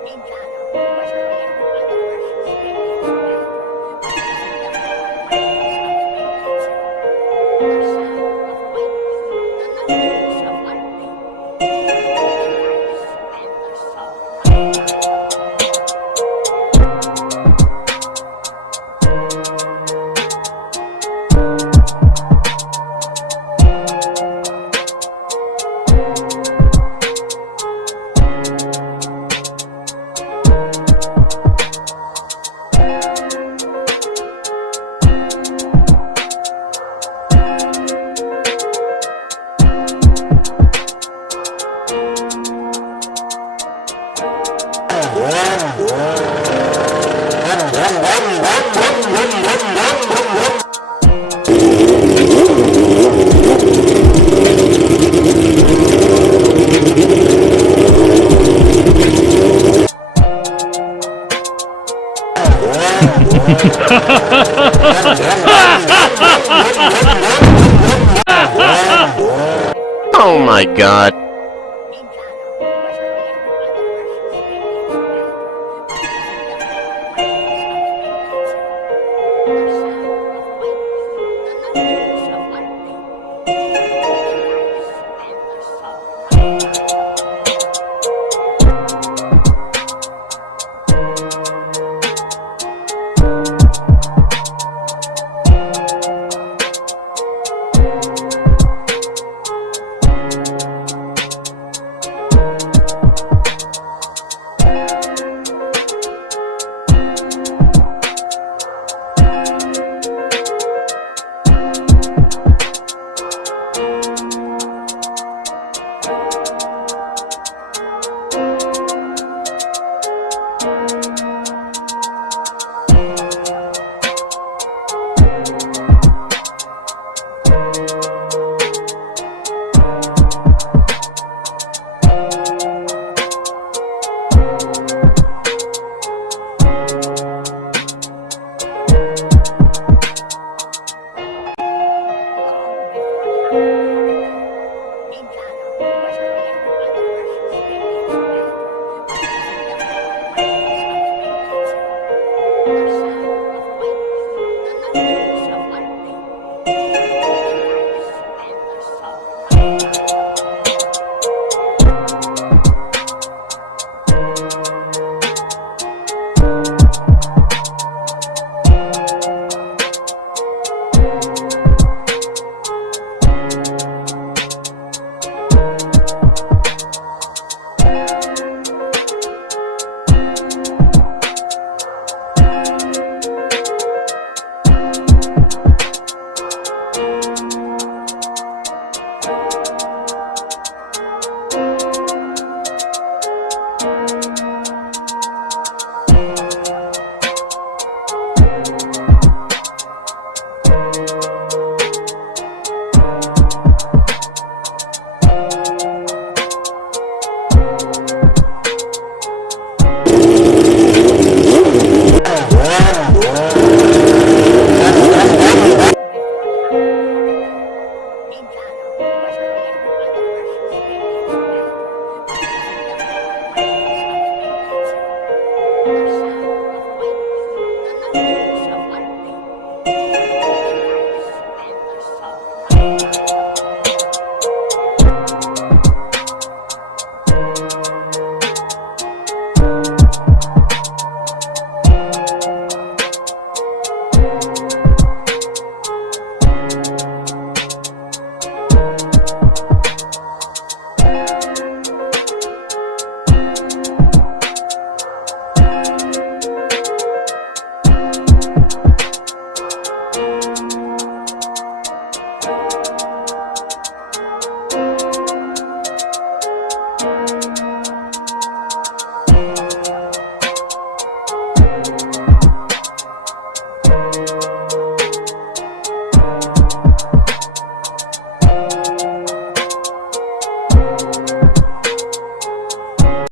Ninjago was created by the first spin-kit master by using the four waves of spin-kits. The sound of winds, the nudges of lightning, the dice, and the song of time. Oh my god. Ninjago was created by the first spin-kit master by using the four waves of spin-kits. The sound of winds, the nudges of lightning, the dice, and the song of time. Ninjago was created